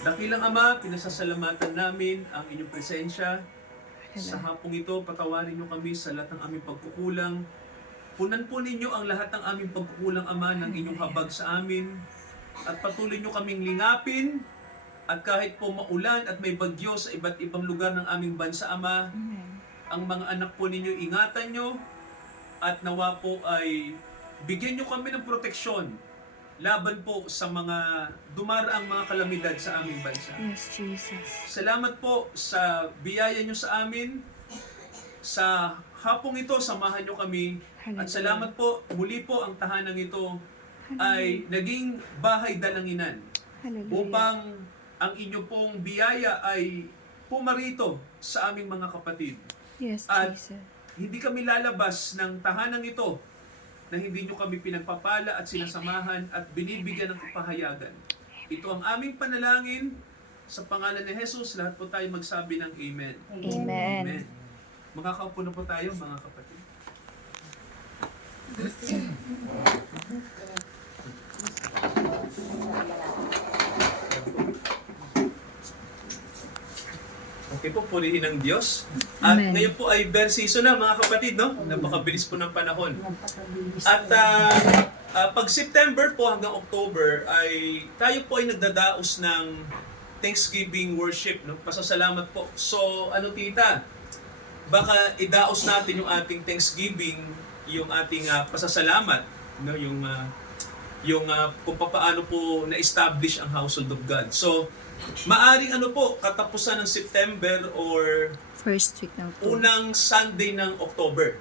Dakilang Ama, pinasasalamatan namin ang inyong presensya. Sa hapong ito, patawarin niyo kami sa lahat ng aming pagkukulang. Punan po ninyo ang lahat ng aming pagkukulang, Ama, ng inyong habag sa amin. At patuloy niyo kaming lingapin. At kahit po maulan at may bagyo sa iba't ibang lugar ng aming bansa, Ama, ang mga anak po ninyo, ingatan nyo. At nawa po ay bigyan nyo kami ng proteksyon laban po sa mga dumaraang mga kalamidad sa aming bansa. Yes, Jesus. Salamat po sa biyaya nyo sa amin. Sa hapong ito, samahan nyo kami. At salamat po, muli po ang tahanang ito ay naging bahay dalanginan Hallelujah. upang ang inyo pong biyaya ay pumarito sa aming mga kapatid. Yes, At Jesus. hindi kami lalabas ng tahanang ito na hindi nyo kami pinagpapala at sinasamahan at binibigyan ng kapahayagan. Ito ang aming panalangin sa pangalan ni Jesus. Lahat po tayo magsabi ng Amen. Amen. Amen. Makakaupo na po tayo, mga kapatid. Okay po, purihin ng Diyos. At Amen. ngayon po ay bear season na, mga kapatid, no? Napakabilis po ng panahon. At pag September po hanggang October ay tayo po ay nagdadaos ng Thanksgiving worship, no? Pasasalamat po. So, ano tita? Baka idaos natin yung ating Thanksgiving, yung ating pasasalamat, no? Yung kung paano po na-establish ang household of God. So, maaring ano po, katapusan ng September or First week ng October. unang Sunday ng October.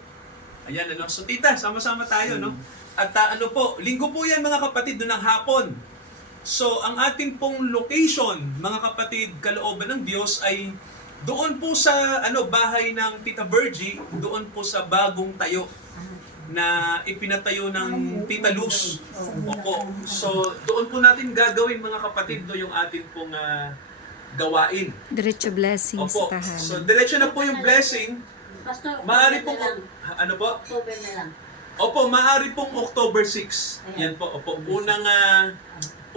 Ayan, ano. So tita, sama-sama tayo, no? At ano po, linggo po yan, mga kapatid, doon ng hapon. So ang ating pong location, mga kapatid, kalooban ng Diyos, ay doon po sa bahay ng Tita Virgie, doon po sa bagong tayo na ipinatayo ng Tita Luz. Opo. So doon po natin gagawin, mga kapatid, do yung ating pong gawain. Diretso blessings Opo. sa tahanan. So diretso na po yung blessing. Pastor, Maaari October pong, na lang. ano po? October na lang. Opo, maaari pong October 6. Yan po, opo.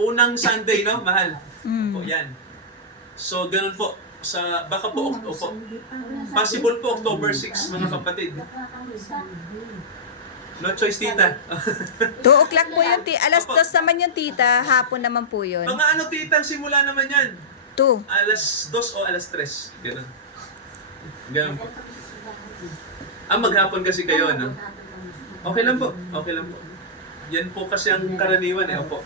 Unang Sunday, no, mahal? Opo, yan. So, ganun po. Baka po, opo. Possible po October 6, mga kapatid. No choice, tita. 2 o'clock po yung alas 2 naman yung tita, hapon naman po yun. Mga ano, tita, simula naman yan. 2. Alas 2 o alas 3. Ganun. Ganun po. Maghapon kasi kayo, no? Okay lang po. Okay lang po. Yan po kasi ang karaniwan, opo.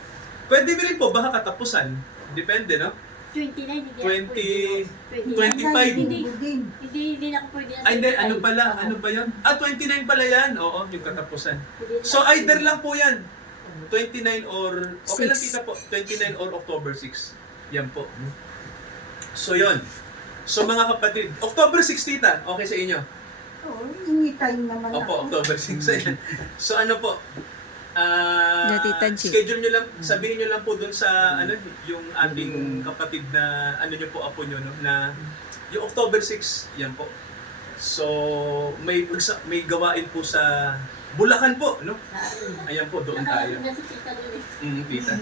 Pwede rin po, baka katapusan. Depende, no? 29, hindi 20, 25. Hindi na ako pwede. Ay, hindi. Ano pala? Ano ba yan? 29 pala yan. Oo, yung katapusan. So, either lang po yan. 29 or... Okay lang, 6. tita po. 29 or October 6. Yan po. So, yon. So, mga kapatid. October 6, tita. Okay sa inyo? Oo, anytime naman Opo, ako. October 6. Ayan. So, ano po? Tita G. Schedule nyo lang, sabihin nyo lang po dun sa, yung ating kapatid na, nyo po, apo nyo, no? Na, yung October 6, yan po. So, may gawain po sa Bulacan po, no? Ayan po, doon tayo. Tita.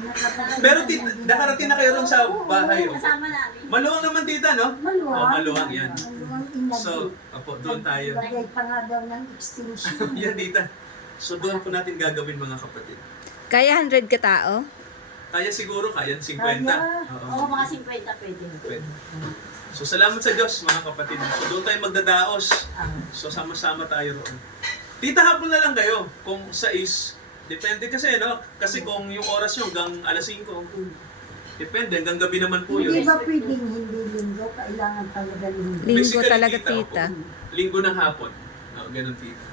Pero tita, nakarating na kayo ron sa bahay, oh. Kasama namin. Maluwang naman, tita, no? Maluwang. Oh, maluwang, yan. Maluwang inlagay. So, apo, doon tayo. Lagay pa nga daw ng extension. Yan, tita. So, doon po natin gagawin, mga kapatid. Kaya 100 ka tao? Kaya siguro, kaya 50. Kaya. Oo, mga 50 pwede. Pwede. So, salamat sa Diyos, mga kapatid. So, doon tayo magdadaos. So, sama-sama tayo roon. Tita, hapon na lang kayo. Kung sa depende kasi, no? Kasi kung yung oras nyo hanggang alas 5, depende, hanggang gabi naman po Hindi yun. ba pwedeng hindi linggo? Kailangan talaga linggo. Linggo Basically, talaga, tita, tita. opo. Linggo ng hapon. No, ganun, tita.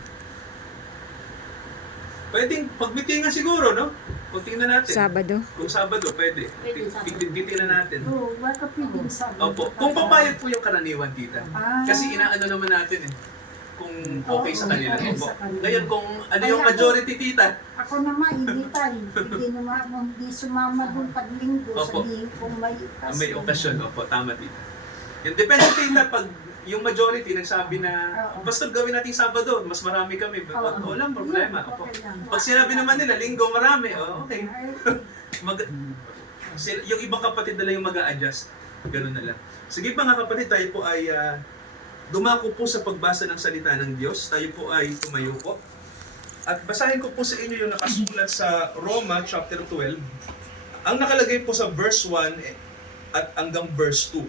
Pwedeng pagmitingan siguro, no? Kung tingnan natin. Sabado. Kung Sabado, pwede. Pwede, Sabado. Titingnan natin. Oo, baka pwedeng Sabado. Opo. Kung papayag po yung karaniwan, tita. Kasi inaano naman natin eh. Kung okay sa kanila. Okay Opo. sa kanila. Ngayon, kung ano yung majority, tita. Ako naman, hindi tayo. Hindi naman, hindi sumama doon pag linggo. Opo. Sabihin kung may okasyon. May okasyon. Opo, tama, tita. Yung depende, tita, pag yung majority nagsabi na, Oo. basta gawin natin Sabado, mas marami kami. Walang problema. Yun, Opo. okay lang. Pag sinabi naman nila, Linggo marami, okay. Ay, Mag Yung ibang kapatid na lang yung mag-a-adjust. Ganun na lang. Sige mga kapatid, tayo po ay dumako po sa pagbasa ng salita ng Diyos. Tayo po ay tumayo po. At basahin ko po sa inyo yung nakasulat sa Roma chapter 12. Ang nakalagay po sa verse 1 at hanggang verse 2.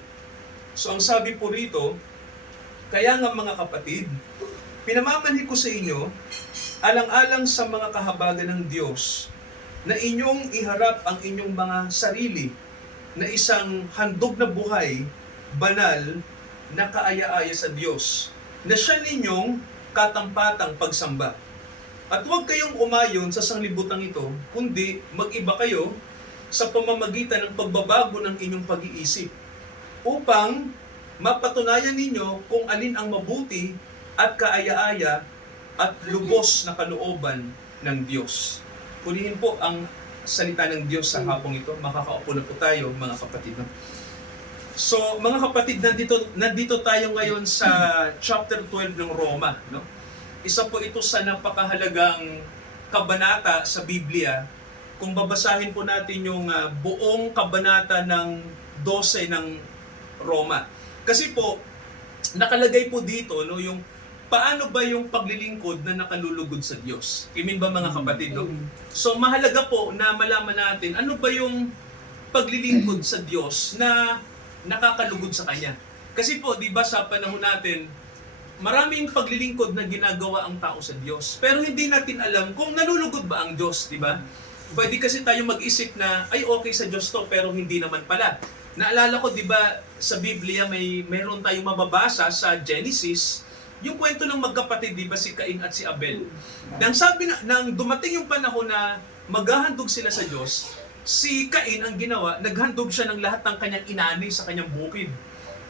So ang sabi po rito, kaya nga mga kapatid, pinamamanhi ko sa inyo, alang-alang sa mga kahabagan ng Diyos, na inyong iharap ang inyong mga sarili na isang handog na buhay, banal, na kaaya-aya sa Diyos, na siya ninyong katampatang pagsamba. At huwag kayong umayon sa sanglibutang ito, kundi mag-iba kayo sa pamamagitan ng pagbabago ng inyong pag-iisip, upang mapatunayan ninyo kung alin ang mabuti at kaaya-aya at lubos na kalooban ng Diyos. Purihin po ang salita ng Diyos sa hapong ito. Makakaupo na po tayo, mga kapatid. No? So, mga kapatid, nandito tayo ngayon sa chapter 12 ng Roma. No? Isa po ito sa napakahalagang kabanata sa Biblia. Kung babasahin po natin yung buong kabanata ng 12 ng Roma. Kasi po, nakalagay po dito no, yung paano ba yung paglilingkod na nakalulugod sa Diyos. Imin ba mga kapatid? No? So mahalaga po na malaman natin ano ba yung paglilingkod sa Diyos na nakakalugod sa Kanya. Kasi po, di ba sa panahon natin, maraming paglilingkod na ginagawa ang tao sa Diyos. Pero hindi natin alam kung nalulugod ba ang Diyos, di ba? Pwede kasi tayo mag-isip na, ay okay sa Diyos to, pero hindi naman pala. Naalala ko, di ba, sa Biblia, mayroon tayong mababasa sa Genesis, yung kwento ng magkapatid, di ba, si Cain at si Abel. Nang sabi nang dumating yung panahon na maghahandog sila sa Diyos, si Cain ang ginawa, naghandog siya ng lahat ng kanyang inani sa kanyang bukid.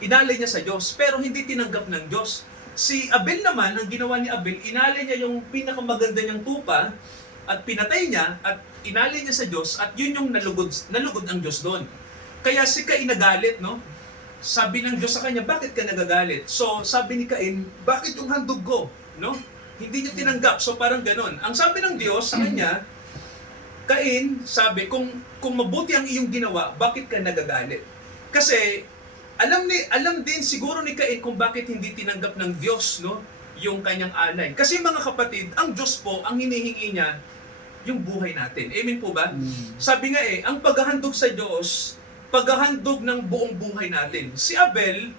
Inalay niya sa Diyos, pero hindi tinanggap ng Diyos. Si Abel naman, ang ginawa ni Abel, inalay niya yung pinakamaganda niyang tupa at pinatay niya at inalay niya sa Diyos at yun yung nalugod ang Diyos doon. Kaya si Cain nagalit, no? Sabi ng Diyos sa kanya, bakit ka nagagalit? So, sabi ni Cain, bakit yung handog ko? No? Hindi niya tinanggap. So, parang ganon. Ang sabi ng Diyos sa kanya, Cain, sabi, kung mabuti ang iyong ginawa, bakit ka nagagalit? Kasi, alam din siguro ni Cain kung bakit hindi tinanggap ng Diyos, no? Yung kanyang alay. Kasi mga kapatid, ang Diyos po, ang hinihingi niya, yung buhay natin. Amen po ba? Sabi nga ang paghahandog sa Diyos, paghahandog ng buong buhay natin. Si Abel,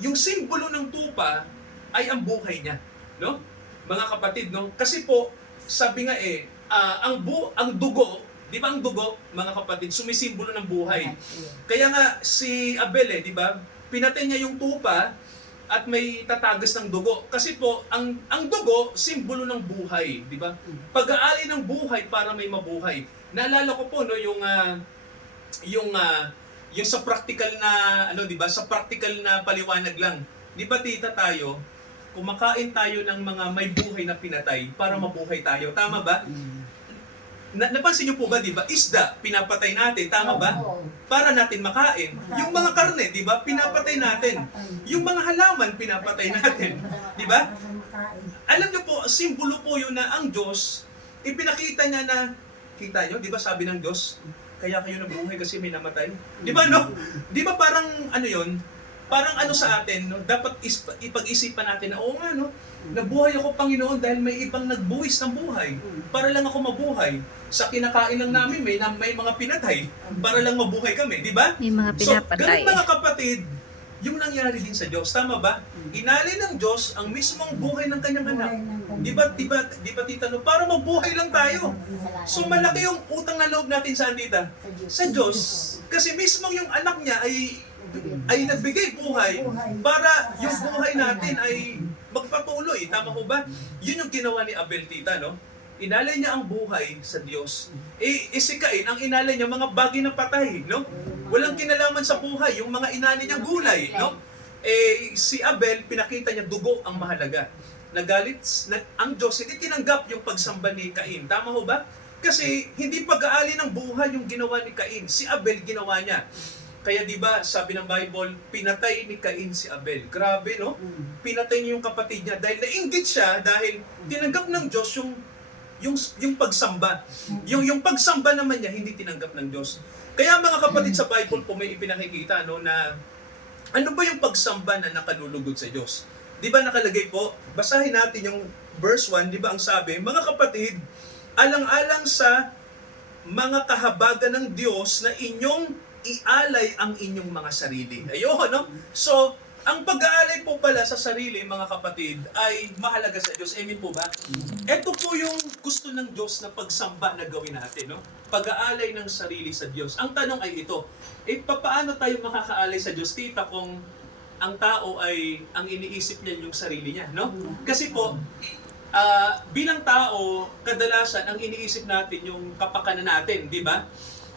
yung simbolo ng tupa ay ang buhay niya, no? Mga kapatid, no? Kasi po, sabi nga ang dugo, di ba ang dugo, mga kapatid, sumisimbolo ng buhay. Kaya nga si Abel, di ba? Pinatay niya yung tupa at may tatagas ng dugo. Kasi po, ang dugo, simbolo ng buhay, di ba? Pag-aali ng buhay para may mabuhay. Naalala ko po no yung sa practical na di ba? Sa practical na paliwanag lang. Di ba tita tayo, kumakain tayo ng mga may buhay na pinatay para mabuhay tayo. Tama ba? Napansin niyo po ba, di ba? Isda, pinapatay natin. Tama ba? Para natin makain. Yung mga karne, di ba? Pinapatay natin. Yung mga halaman, pinapatay natin. Di ba? Alam niyo po, simbolo po yun na ang Diyos, ipinakita niya na, kita niyo, di ba sabi ng Diyos, kaya kayo nabuhay kasi may namatay. Di ba no? Di ba parang yun? Parang sa atin, no? Dapat ipag-isipan natin na, oo nga no, nabuhay ako Panginoon dahil may ibang nagbuwis ng buhay. Para lang ako mabuhay. Sa kinakain lang namin, may mga pinatay. Para lang mabuhay kami, di ba? May mga pinapatay. So, ganun mga kapatid, yung nangyari din sa Diyos. Tama ba? Inalay ng Diyos ang mismong buhay ng kanyang anak. Di ba tita, no? Para mabuhay lang tayo. So malaki yung utang na loob natin saan tita? Sa Diyos. Kasi mismong yung anak niya ay nagbigay buhay para yung buhay natin ay magpatuloy. Tama ko ba? Yun yung ginawa ni Abel tita, no? Inalay niya ang buhay sa Diyos. Si Cain, ang inalay niya mga bagay na patay, no? Walang kinalaman sa buhay, yung mga inalay niyang gulay, no? Si Abel, pinakita niya dugo ang mahalaga. Nagalit ang Diyos, hindi tinanggap yung pagsamba ni Cain. Tama ho ba? Kasi hindi pag-aali ng buhay yung ginawa ni Cain. Si Abel ginawa niya. Kaya di ba sabi ng Bible, pinatay ni Cain si Abel. Grabe, no? Pinatay niya yung kapatid niya dahil nainggit siya dahil tinanggap ng Diyos yung pagsamba. Yung pagsamba naman niya hindi tinanggap ng Diyos. Kaya mga kapatid, sa Bible po may ipinakikita no na ano ba yung pagsamba na nakalulugod sa Diyos? Di ba nakalagay po? Basahin natin yung verse 1, di ba ang sabi, mga kapatid, alang-alang sa mga kahabagan ng Diyos na inyong ialay ang inyong mga sarili. Ayun, no? So, ang pag-aalay po pala sa sarili, mga kapatid, ay mahalaga sa Diyos. Amen po ba? Ito po yung gusto ng Diyos na pagsamba na gawin natin, no? Pag-aalay ng sarili sa Diyos. Ang tanong ay ito, paano tayo makakaalay sa Diyos, tita, kung ang tao ay, ang iniisip niya yung sarili niya, no? Kasi po, bilang tao, kadalasan, ang iniisip natin yung kapakanan natin, di ba?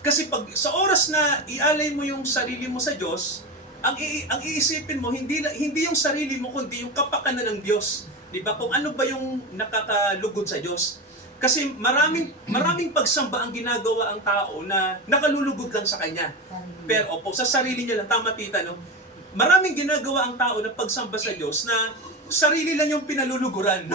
Kasi pag sa oras na ialay mo yung sarili mo sa Diyos, ang iisipin mo hindi yung sarili mo kundi yung kapakanan ng Diyos. 'Di ba? Kung ano ba yung nakakalugod sa Diyos. Kasi maraming pagsamba ang ginagawa ang tao na nakalulugod lang sa kanya. Pero sa sarili niya lang, tama tita, no? Maraming ginagawa ang tao na pagsamba sa Diyos na sarili lang yung pinaluluguran.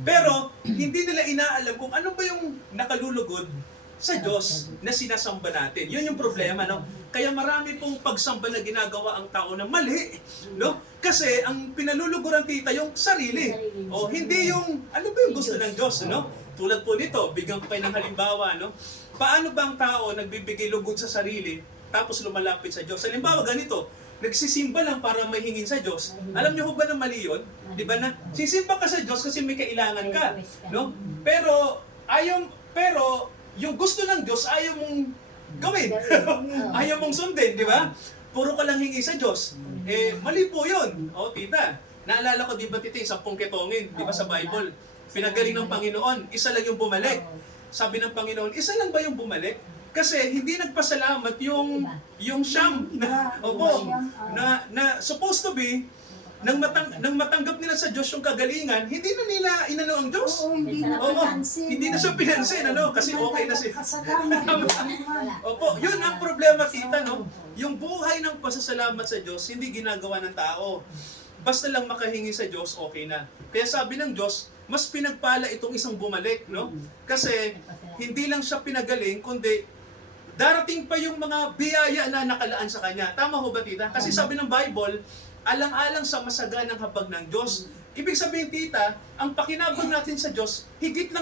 Pero hindi nila inaalam kung ano ba yung nakalulugod sa Diyos na sinasamba natin. Yun yung problema, no? Kaya marami pong pagsamba na ginagawa ang tao na mali, no? Kasi ang pinaluluguran, tita, yung sarili. O hindi yung, ano ba yung gusto ng Diyos, no? Tulad po nito, bigyan ko kayo ng halimbawa, no? Paano ba ang tao nagbibigay lugod sa sarili, tapos lumalapit sa Diyos? Halimbawa, ganito, nagsisimba lang para may hingin sa Diyos. Alam niyo ho ba na mali yun? Di ba na? Sisimba ka sa Diyos kasi may kailangan ka, no? Pero yung gusto ng Diyos ayaw mong gawin. Ayaw mong sundin, di ba? Puro ka lang hingi sa Diyos. Mali po yun. O, tita, naalala ko, di ba, tita, 10 ketongin, di ba, sa Bible? Pinagaling ng Panginoon, isa lang yung bumalik. Sabi ng Panginoon, isa lang ba yung bumalik? Kasi hindi nagpasalamat yung siyam na supposed to be nang matanggap nila sa Diyos yung kagalingan, hindi na nila inano ang Diyos. Hindi na pinansin. Hindi na siya pinansin, ano? Kasi okay na siya. Kasalanan. Opo, yun ang problema, tita, no? Yung buhay ng pasasalamat sa Diyos, hindi ginagawa ng tao. Basta lang makahingi sa Diyos, okay na. Kaya sabi ng Diyos, mas pinagpala itong isang bumalik, no? Kasi hindi lang siya pinagaling, kundi darating pa yung mga biyaya na nakalaan sa kanya. Tama ho ba, tita? Kasi sabi ng Bible, alang-alang sa masaganang habag ng Diyos. Ibig sabihin, tita, ang pakinabang natin sa Diyos, higit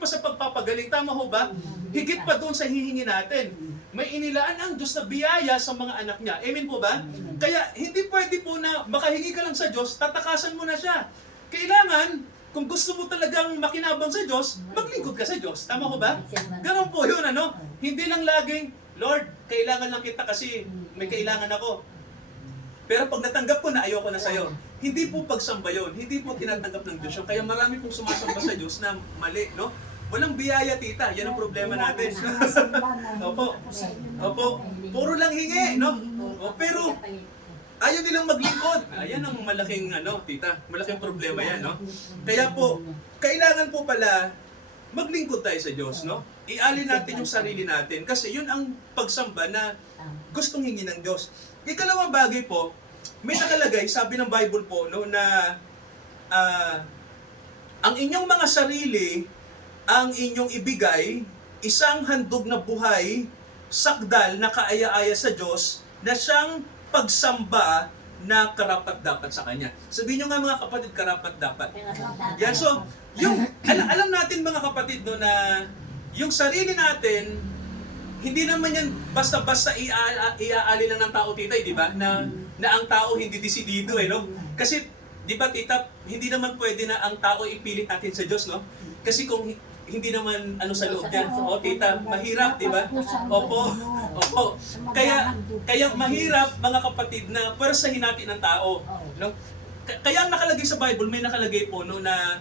pa sa pagpapagaling. Tama ho ba? Higit pa doon sa hihingi natin. May inilaan ang Diyos na biyaya sa mga anak niya. Amen po ba? Kaya hindi pwede po na makahingi ka lang sa Diyos, tatakasan mo na siya. Kailangan, kung gusto mo talagang makinabang sa Diyos, maglingkod ka sa Diyos. Tama ho ba? Ganon po yun, ano? Hindi lang laging, Lord, kailangan lang kita kasi may kailangan ako. Pero pag natanggap ko na, ayoko na sa'yo. Hindi po pagsamba yun. Hindi po tinatanggap ng Diyos yun. Kaya marami pong sumasamba sa Diyos na mali, no? Walang biyaya, tita. Yan ang problema natin. Opo. Puro lang hingi, no? Pero ayaw nilang maglingkod. Ayan ang malaking, tita. Malaking problema yan, no? Kaya po, kailangan po pala maglingkod tayo sa Diyos, no? Ialin natin yung sarili natin. Kasi yun ang pagsamba na gustong hingi ng Diyos. Ikalawang bagay po, may nakalagay, sabi ng Bible po, no, na ang inyong mga sarili, ang inyong ibigay, isang handog na buhay, sakdal na kaaya-aya sa Diyos, na siyang pagsamba na karapat-dapat sa Kanya. Sabihin nyo nga mga kapatid, karapat-dapat. Yan, so, alam natin mga kapatid, no, na yung sarili natin, hindi naman yan basta-basta iaali lang ng tao, tita, di ba? Na ang tao hindi desidido, no? Kasi, di ba, tita, hindi naman pwede na ang tao ipilit natin sa Diyos, no? Kasi kung hindi naman sa loob niya, tita, mahirap, di ba? Opo. Kaya mahirap, mga kapatid, na persahin natin ang tao, no? Kaya ang nakalagay sa Bible, may nakalagay po, no, na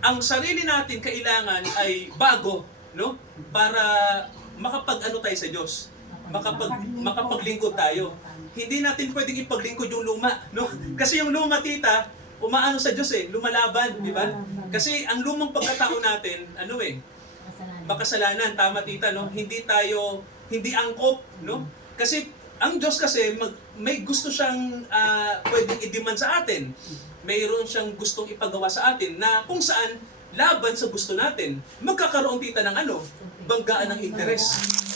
ang sarili natin kailangan ay bago, no? Para makapag-ano tayo sa Diyos. Makapaglingkod tayo. Hindi natin pwedeng ipaglingkod yung luma, no? Kasi yung luma, tita, umaano sa Diyos lumalaban, di ba? Kasi ang lumang pagkatao natin, makasalanan, tama tita, no? Hindi angkop, no? Kasi ang Diyos kasi may gusto siyang pwedeng i-demand sa atin. Mayroon siyang gustong ipagawa sa atin na kung saan laban sa gusto natin. Magkakaroon tita ng ano? Banggaan ng interes.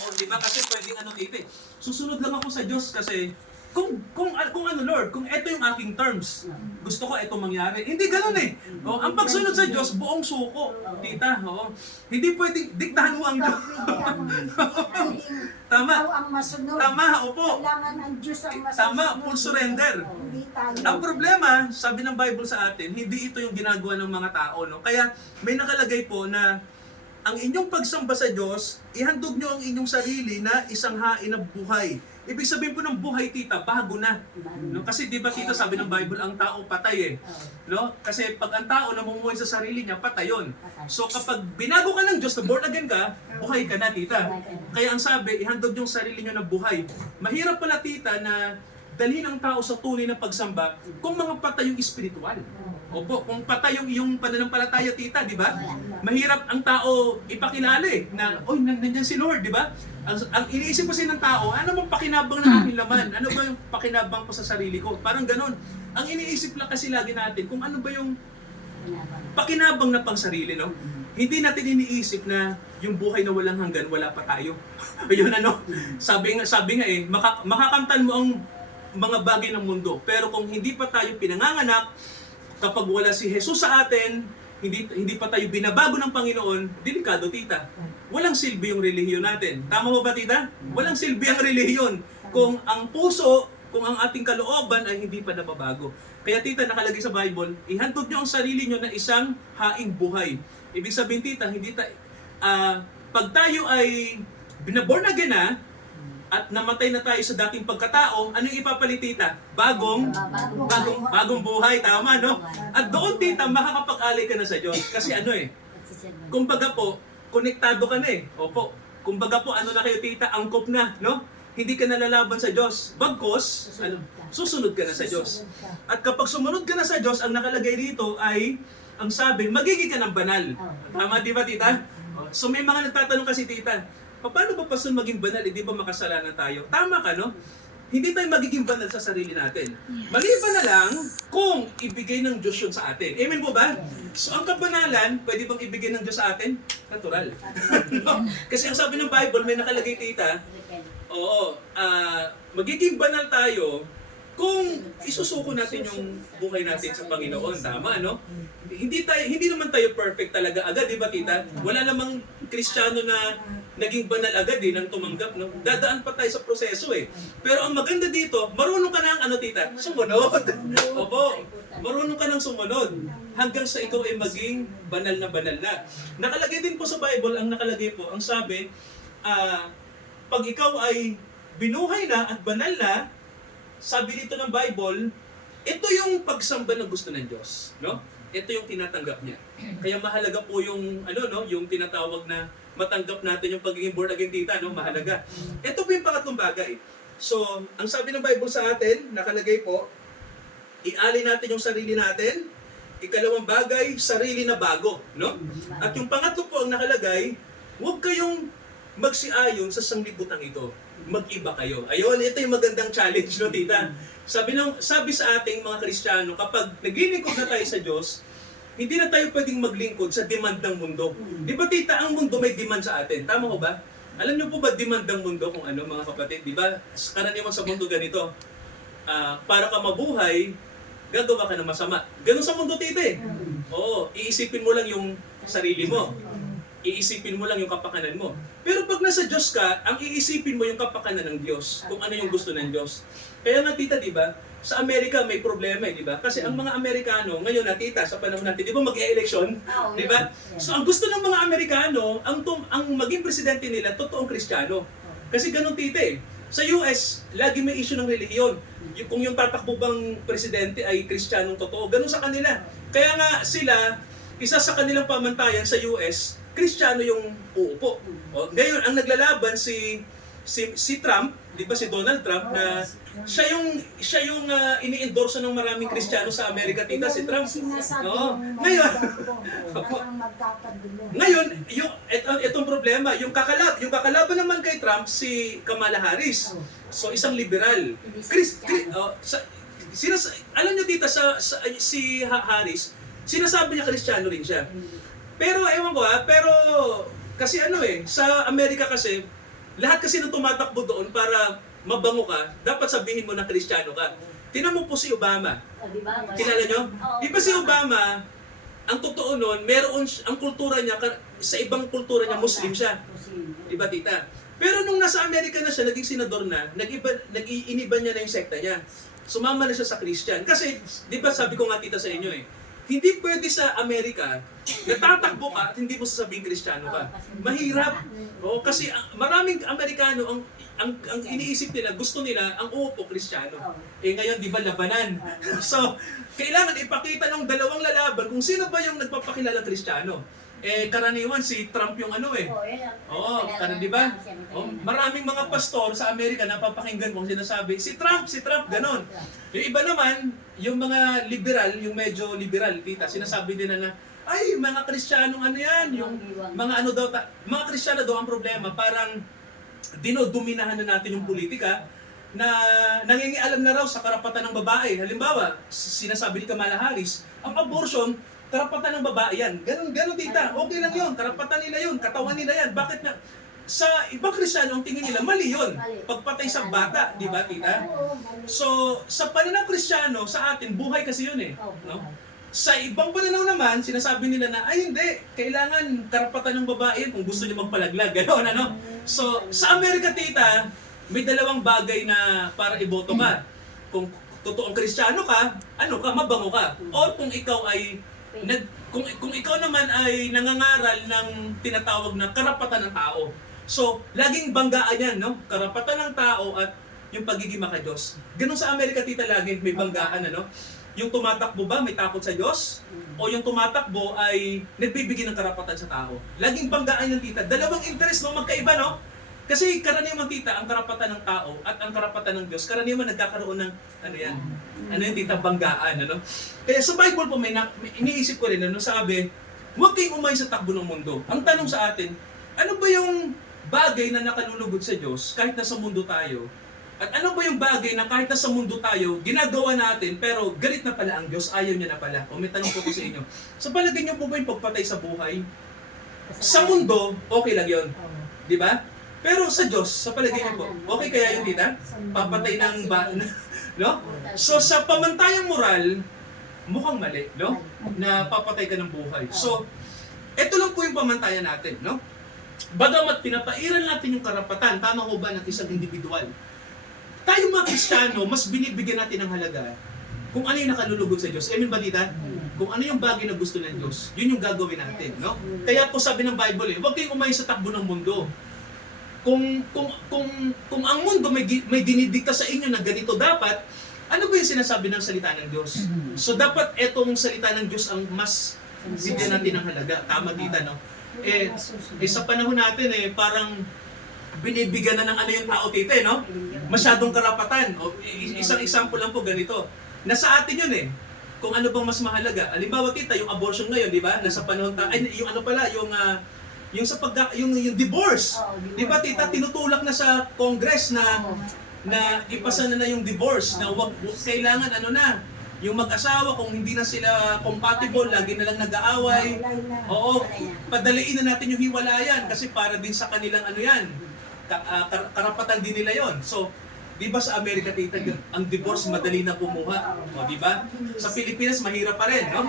O, di ba? Kasi pwedeng ano tita eh. Susunod lang ako sa Diyos kasi kung ano Lord, kung ito yung aking terms, gusto ko ito mangyari. Hindi ganoon eh. O, ang pagsunod sa Diyos, buong suko, tita. O, hindi pwedeng diktahan mo ang Diyos. Tama. Ikaw ang masunod. Tama, opo. Kailangan ang Diyos ang masunod. Tama, full surrender. Hindi tayo. Ang problema, sabi ng Bible sa atin, hindi ito yung ginagawa ng mga tao. No? Kaya may nakalagay po na ang inyong pagsamba sa Diyos, ihandog nyo ang inyong sarili na isang hain na buhay. Ibig sabihin po ng buhay, tita, bago na. No? Kasi di ba, tita, sabi ng Bible, ang tao patay eh. No? Kasi pag ang tao namumuhay sa sarili niya, patay yun. So kapag binago ka ng Diyos, na born again ka, buhay ka na, tita. Kaya ang sabi, ihandog yung sarili nyo na buhay. Mahirap pala, tita, na dalhin ang tao sa tunay na pagsamba kung mga patay yung espiritual. Opo, kung patay yung iyong pananampalataya, tita, di ba? Mahirap ang tao ipakilala eh, na, oy, nandiyan si Lord, di ba? Ang iniisip kasi ng tao, ano bang pakinabang ng aking laman? Ano ba yung pakinabang ko sa sarili ko? Parang ganun. Ang iniisip lang kasi lagi natin, kung ano ba yung pakinabang na pang sarili, no? Hindi natin iniisip na yung buhay na walang hanggan, wala pa tayo. Yun ano, sabi nga eh, makakamtan mo ang mga bagay ng mundo. Pero kung hindi pa tayo pinanganganak, kapag wala si Jesus sa atin, hindi pa tayo binabago ng Panginoon, delikado, tita. Walang silbi yung relihiyon natin. Tama mo ba, tita? Walang silbi ang relihiyon kung ang puso, kung ang ating kalooban ay hindi pa nababago. Kaya, tita, nakalagay sa Bible, ihandog nyo ang sarili nyo na isang haing buhay. Ibig sabihin, tita, pag tayo ay binaborn again na, at namatay na tayo sa dating pagkatao, ano yung ipapalit, tita? Bagong buhay, tama, no? At doon, tita, makakapag-alay ka na sa Diyos. Kasi ano eh, kumbaga po, konektado ka na eh. Opo. Kumbaga po, ano na kayo, tita, angkop na, no? Hindi ka nalalaban sa Diyos. Bagkos, susunod ka na sa Diyos. At kapag sumunod ka na sa Diyos, ang nakalagay dito ay, ang sabi, magiging ka ng banal. Tama, di ba, tita? So may mga nagtatanong kasi, tita, paano ba pasun maging banal? Hindi ba makasalanan tayo? Tama ka, no? Hindi tayo magiging banal sa sarili natin. Maliban na lang kung ibigay ng Diyos yun sa atin. Amen po ba? So ang kabanalan, pwede bang ibigay ng Diyos sa atin? Natural. No? Kasi ang sabi ng Bible, may nakalagay, tita, magiging banal tayo kung isusuko natin yung buhay natin sa Panginoon. Tama, no? Hindi naman tayo perfect talaga agad, di ba, tita? Wala namang Kristiyano na naging banal agad nang tumanggap, no? Dadaan pa tayo sa proseso eh. Pero ang maganda dito, marunong ka ng ano, tita? Sumunod. Opo, marunong ka ng sumunod. Hanggang sa ikaw ay maging banal na banal na. Nakalagay din po sa Bible, ang nakalagay po, ang sabi, pag ikaw ay binuhay na at banal na, sabi dito ng Bible, ito yung pagsamba na gusto ng Diyos, no? Ito yung tinatanggap niya. Kaya mahalaga po yung yung tinatawag na matanggap natin yung pagiging born again, tita, no? Mahalaga. Ito po yung pangatlong bagay. So, ang sabi ng Bible sa atin, nakalagay po, ialay natin yung sarili natin. Ikalawang bagay, sarili na bago, no? At yung pangatlo po ang nakalagay, huwag kayong magsiayon sa sanglibutan ito. Mag-iba kayo. Ayun, ito yung magandang challenge, no, tita? Sabi sa ating mga Kristiyano, kapag naglilingkod na tayo sa Diyos, hindi na tayo pwedeng maglingkod sa demand ng mundo. Di ba, tita, ang mundo may demand sa atin? Tama ko ba? Alam niyo po ba demand ng mundo kung ano, mga kapatid? Di ba, karaniwan sa mundo ganito, para ka mabuhay, gagawa ka ng masama. Ganun sa mundo, tita eh. Oo, iisipin mo lang yung sarili mo. Iisipin mo lang yung kapakanan mo. Pero pag nasa Diyos ka, ang iisipin mo yung kapakanan ng Diyos, kung ano yung gusto ng Diyos. Kaya nga, tita, di ba, sa Amerika may problema eh, di ba? Kasi ang mga Amerikano, ngayon na, tita, sa panahon natin, di ba mag-e-election? Di ba? So ang gusto ng mga Amerikano, ang maging presidente nila, totoong Kristiyano. Kasi ganun, tita eh. Sa US, lagi may issue ng relihiyon. Kung yung tatakbo bang presidente ay Kristiyanong totoo, ganun sa kanila. Kaya nga sila, isa sa kanilang pamantayan sa US, Kristiyano yung uupo. Ngayon, ang naglalaban si Trump, di ba si Donald Trump, na siya yung ini-endorse ng maraming Kristiyano sa Amerika, tita, si Trump. Ngayon, itong problema, yung kakalaban naman kay Trump, si Kamala Harris. So, isang liberal. Alam niyo, tita, si Harris, sinasabi niya Kristiyano rin siya. Pero ewan ko pero kasi sa Amerika kasi, lahat kasi nang tumatakbo doon para mabango ka, dapat sabihin mo na Kristiyano ka. Tinan mo po si Obama. O, di ba? Kilala nyo? Oo. Di ba si Obama, ang totoo nun, ang kultura niya, sa ibang kultura niya, Muslim siya. Di ba, tita? Pero nung nasa Amerika na siya, naging senador na, iniba niya na yung sekta niya. Sumama na siya sa Christian. Kasi, di ba sabi ko nga tita sa inyo hindi pwede sa Amerika, natatakbo ka at hindi mo sasabihin Kristiyano ka. Mahirap. O, kasi maraming Amerikano, ang iniisip nila, gusto nila, ang uupo Kristiyano. Ngayon, di ba, labanan? So, kailangan ipakita ng dalawang lalaban kung sino ba yung nagpapakilalang Kristiyano. Karaniwan si Trump yung Oo, di ba? Maraming mga pastor sa Amerika napapakinggan kung sinasabi, si Trump, ganon. Yung iba naman, yung mga liberal, yung medyo liberal, tita, sinasabi nila na, ay, mga Kristiyanong yan, yung mga mga Kristiyano daw ang problema, parang dinodominahan na natin yung politika, na nangingialam na raw sa karapatan ng babae. Halimbawa, sinasabi ni Kamala Harris, ang abortion, karapatan ng babae yan. Ganon tita. Okay lang yun. Karapatan nila yun. Katawan nila yan. Bakit na? Sa ibang Kristiyano, ang tingin nila, mali yun. Pagpatay sa bata. Di ba, tita? So, sa pananaw Kristiyano, sa atin, buhay kasi yun no? Sa ibang pananaw naman, sinasabi nila na, ay hindi, kailangan karapatan ng babae yun kung gusto niya magpalaglag. Ganon, So, sa Amerika, tita, may dalawang bagay na para iboto ka. Kung totoong Kristiyano ka, mabango ka. O kung ikaw ay kung ikaw naman ay nangangaral ng tinatawag na karapatan ng tao. So, laging banggaan yan, no? Karapatan ng tao at yung pagiging maka-Diyos. Ganun sa Amerika, tita, lagi may banggaan, Yung tumatakbo ba, may takot sa Diyos? O yung tumatakbo ay nagbibigay ng karapatan sa tao? Laging banggaan yan, tita. Dalawang interest, no? Magkaiba, no? Kasi karaniwan, tita, ang karapatan ng tao at ang karapatan ng Diyos, karaniwan nagkakaroon ng, yung tita, banggaan, Kaya sa Bible po, iniisip ko rin, sabi, huwag kayong umay sa takbo ng mundo. Ang tanong sa atin, ano ba yung bagay na nakalulugod sa Diyos kahit nasa mundo tayo? At ano ba yung bagay na kahit nasa mundo tayo, ginagawa natin, pero galit na pala ang Diyos, ayaw niya na pala? O may tanong po ko sa inyo. Sa palagay niyo po ba yung pagpatay sa buhay? Sa mundo, okay lang yun. Di ba? Pero sa Diyos, sa palagay niyo po, okay kaya yun, tita? Papatay ng no? So sa pamantayang moral, mukhang mali, no? Na papatay ka ng buhay. So, ito lang po yung pamantayan natin, no? Bagamat pinapairan natin yung karapatan, tama ho ba ng isang individual? Tayo mga Kristiyano, mas binibigyan natin ng halaga kung ano yung nakalulugod sa Diyos. Amen ba, tita? Kung ano yung bagay na gusto ng Diyos, yun yung gagawin natin, no? Kaya po sabi ng Bible, huwag kayong umayon sa takbo ng mundo. Kung ang mundo may dinidikta sa inyo na ganito dapat, ano ba yung sinasabi ng salita ng Diyos? So dapat etong salita ng Diyos ang mas bigyan natin ng halaga. Tama, tita, no? Sa panahon natin, parang binibigyan na ng yung tao, tita, no? Masyadong karapatan. Isang example lang po ganito. Nasa atin yun, kung ano bang mas mahalaga. Halimbawa, tita, yung abortion ngayon, di ba? Nasa panahon yung divorce. Di ba, tita, tinutulak na sa Congress na ipasa na yung divorce, na kailangan yung mag-asawa, kung hindi na sila compatible, lagi na lang nag-aaway. Oo, padaliin na natin yung hiwalayan kasi para din sa kanilang karapatan din nila yon. So, di ba sa Amerika, tita, ang divorce madali na kumuha. O, di ba? Sa Pilipinas, mahirap pa rin, no?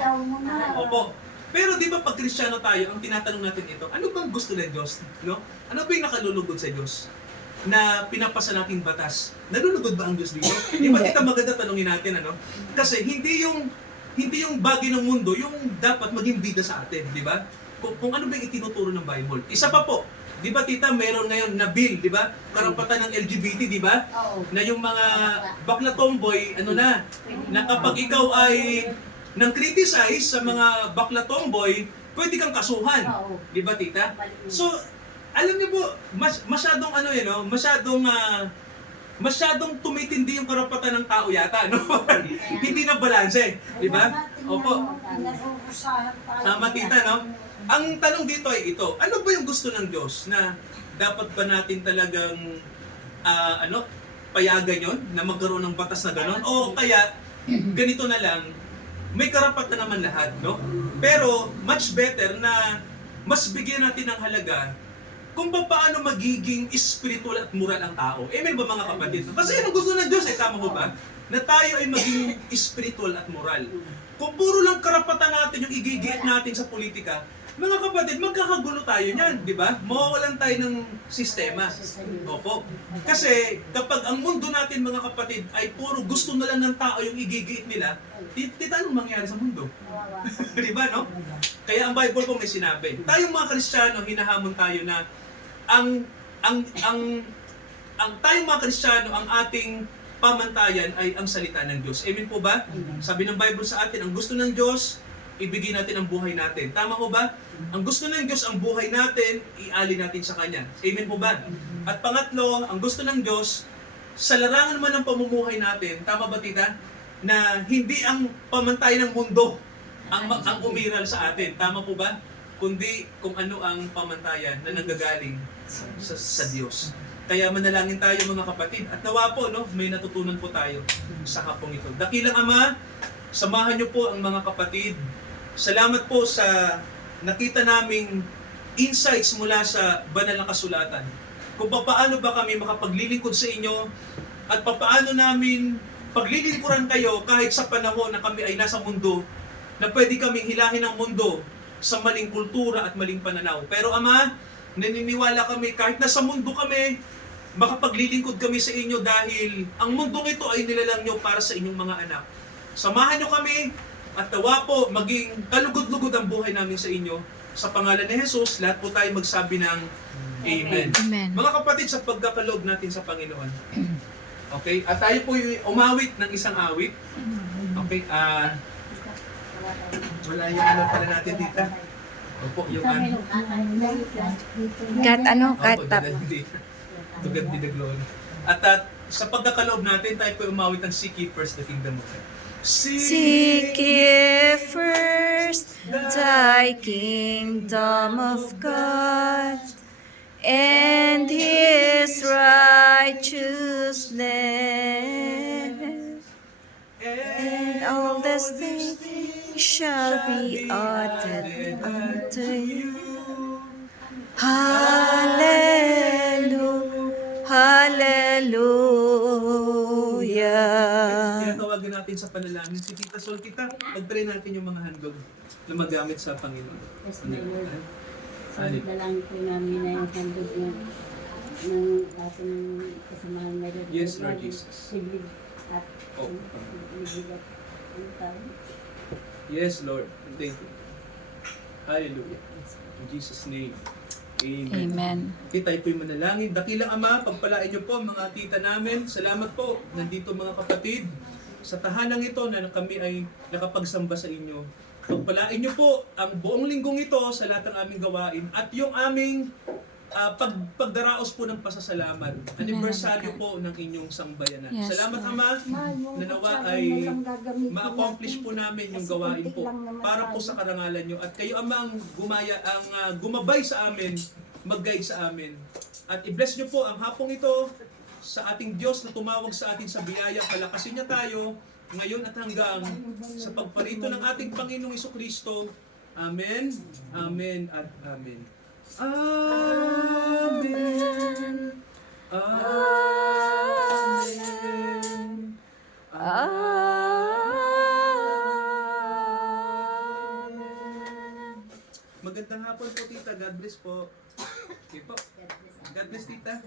Opo. Pero di ba pag Kristiyano tayo, ang tinatanong natin ito, ano bang gusto ng Diyos? No? Ano ba yung nakalulugod sa Diyos? Na pinapasa nating batas. Nalulugod ba ang Diyos dito? Di ba kita maganda tanongin natin, Kasi hindi yung bagay ng mundo, yung dapat maging bida sa atin, di ba? Kung ano ba yung itinuturo ng Bible. Isa pa po, di ba, tita, meron ngayon na bill, di ba? Karapatan ng LGBT, di ba? Na yung mga bakla tomboy, na kapag ikaw ay nang criticize sa mga bakla tomboy, pwede kang kasuhan. Di ba, tita? So, alam niyo po, masyadong masyadong tumitindi yung karapatan ng tao yata, no? Hindi na balanse, di ba? Opo. Tama, tita, no? Ang tanong dito ay ito, ano ba yung gusto ng Diyos na dapat ba natin talagang payagan yon na magkaroon ng batas na gano'n? O kaya, ganito na lang, may karapatan naman lahat, no? Pero much better na mas bigyan natin ng halaga kung paano magiging spiritual at moral ang tao. Amen ba mga kapatid? Kasi yun ang gusto ng Diyos, tama mo ba? Na tayo ay maging spiritual at moral. Kung puro lang karapatan natin yung igigiit natin sa politika, mga kapatid, magkakagulo tayo niyan, di ba? Mawawalan tayo ng sistema. Opo. Kasi kapag ang mundo natin, mga kapatid, ay puro gusto na lang ng tao yung igigiit nila, tita anong mangyari sa mundo? Di ba, no? Kaya ang Bible po may sinabi. Tayong mga Kristiyano, hinahamon tayo na ang tayong mga Kristiyano, ang ating pamantayan ay ang salita ng Diyos. Amen po ba? Sabi ng Bible sa atin, ang gusto ng Diyos, ibigay natin ang buhay natin. Tama po ba? Ang gusto ng Diyos, ang buhay natin, iali natin sa Kanya. Amen po ba? At pangatlo, ang gusto ng Diyos, sa larangan man ng pamumuhay natin, tama ba tita? Na hindi ang pamantayan ng mundo ang umiral sa atin. Tama po ba? Kundi kung ano ang pamantayan na nanggagaling sa Diyos. Kaya manalangin tayo mga kapatid. At nawa po, no, may natutunan po tayo sa hapong ito. Dakilang Ama, samahan niyo po ang mga kapatid. Salamat po sa nakita naming insights mula sa banal na kasulatan. Kung paano ba kami makapaglilingkod sa inyo at paano namin paglilingkuran kayo kahit sa panahon na kami ay nasa mundo, na pwede kaming hilahin ang mundo sa maling kultura at maling pananaw. Pero Ama, naniniwala kami kahit nasa mundo kami, makapaglilingkod kami sa inyo dahil ang mundong ito ay nilalang nyo para sa inyong mga anak. Samahan nyo kami at tawa po maging kalugod-lugod ang buhay namin sa inyo. Sa pangalan ni Jesus, lahat po tayo magsabi ng Amen. Amen. Mga kapatid, sa pagkakaloob natin sa Panginoon. Okay? At tayo po yung umawit ng isang awit. Okay? Wala yung ano pala natin dito. Opo, yung ano. Kat ano? Opo, Kat tap. To God be the glory. At sa pagkakaloob natin, tayo po umawit ng Seek ye first the kingdom of God. Seek ye first thy kingdom of God and his righteousness, and all these things shall be added unto you. Hallelujah, hallelujah. Tinatawagan natin sa panalangin. Si Tita Sol, Tita, pag-pray natin yung mga handog na magamit sa Panginoon. Yes, my Lord. Ano? Dalangin po namin na yung handog ng ating kasamahan na Lord. Yes, Lord Jesus. Siglig at Oh. siglig at ang tawag. Yes, Lord. Thank you. Hallelujah. In Jesus' name. Amen. Amen. Okay, tayo po'y manalangin. Dakilang Ama, pagpalain niyo po mga tita namin. Salamat po. Nandito mga kapatid. Sa tahanang ito na kami ay nakapagsamba sa inyo. Pagpalain niyo po ang buong linggong ito sa lahat ng aming gawain at yung aming pagdaraos po ng pasasalamat. Anibersaryo po ng inyong sambayanan. Yes, Salamat Lord. Ama na nawa ay ma-accomplish po namin yung gawain po para po sa karangalan nyo. At kayo Ama ang gumabay sa amin, mag-guide sa amin. At i-bless nyo po ang hapong ito sa ating Diyos na tumawag sa atin sa biyaya. Palakasin niya tayo ngayon at hanggang sa pagparito ng ating Panginoong Jesucristo. Amen, Amen at Amen. Amen. Amen. Magandang hapon po, Tita. God bless po. Okay po. God bless, Tita.